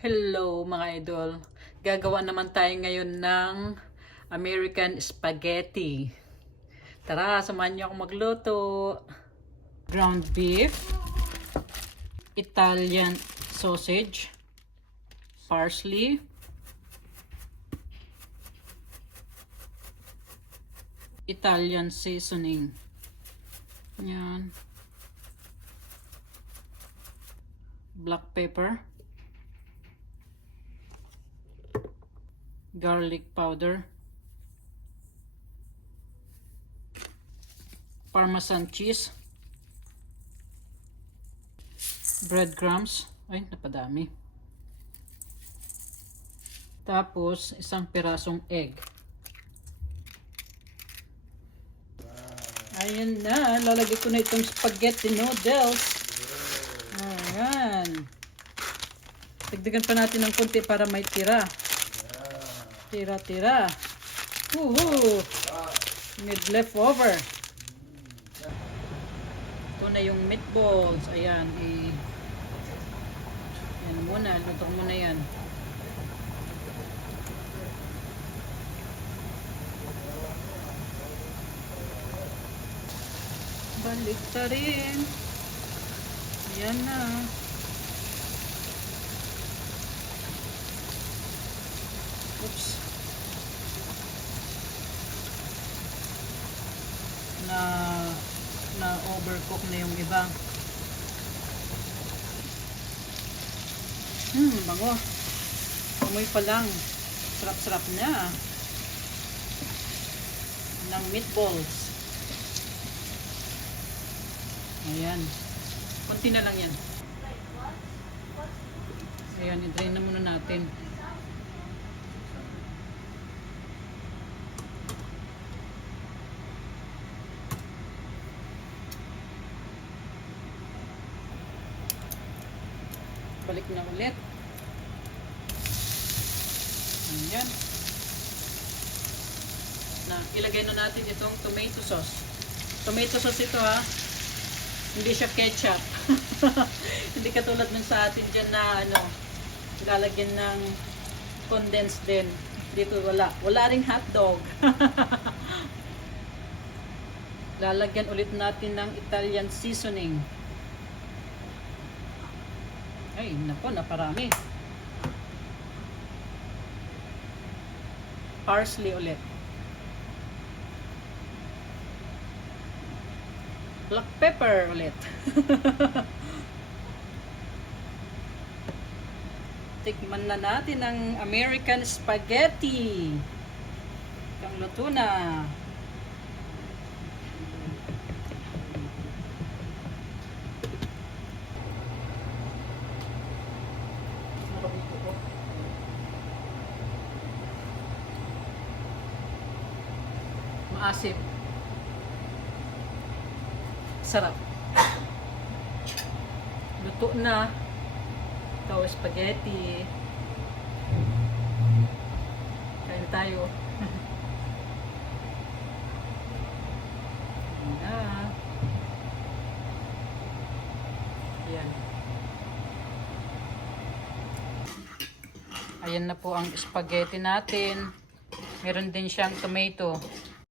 Hello mga idol. Gagawa naman tayo ngayon ng American Spaghetti. Tara, samahan niyo ako magluto. Ground beef, Italian sausage, parsley, Italian seasoning. Yan. Black pepper, garlic powder, Parmesan cheese, breadcrumbs, ay napadami, tapos isang pirasong egg. Ayan na, lalagay ko na itong spaghetti noodles. Ayan, dagdagan pa natin ng konti para may tira. Tira. Woohoo! With leftover. Ito na yung meatballs. Ayan. Yan muna. Luto muna yan. Balik ta rin. Ayan na. Oops. Na overcook na yung iba. Bango. Amoy pa lang. Sarap-sarap na. Ng meatballs. Ayan. Kunti na lang yan. Ayan, i-drain na muna natin. Balik na ulit. Ayan. Ilagay na natin itong tomato sauce. Tomato sauce ito ha. Hindi siya ketchup. Hindi katulad ng sa atin dyan na lalagyan ng condensed din. Dito wala. Wala ring hotdog. Lalagyan ulit natin ng Italian seasoning. Ay, nako, naparami. Parsley ulit. Black pepper ulit. Tikman na natin ang American Spaghetti. Ang luto na. Maasim. Sarap. Luto na. Ito, spaghetti. Kain tayo. Ayan. Ayan na po ang spaghetti natin. Meron din siyang tomato.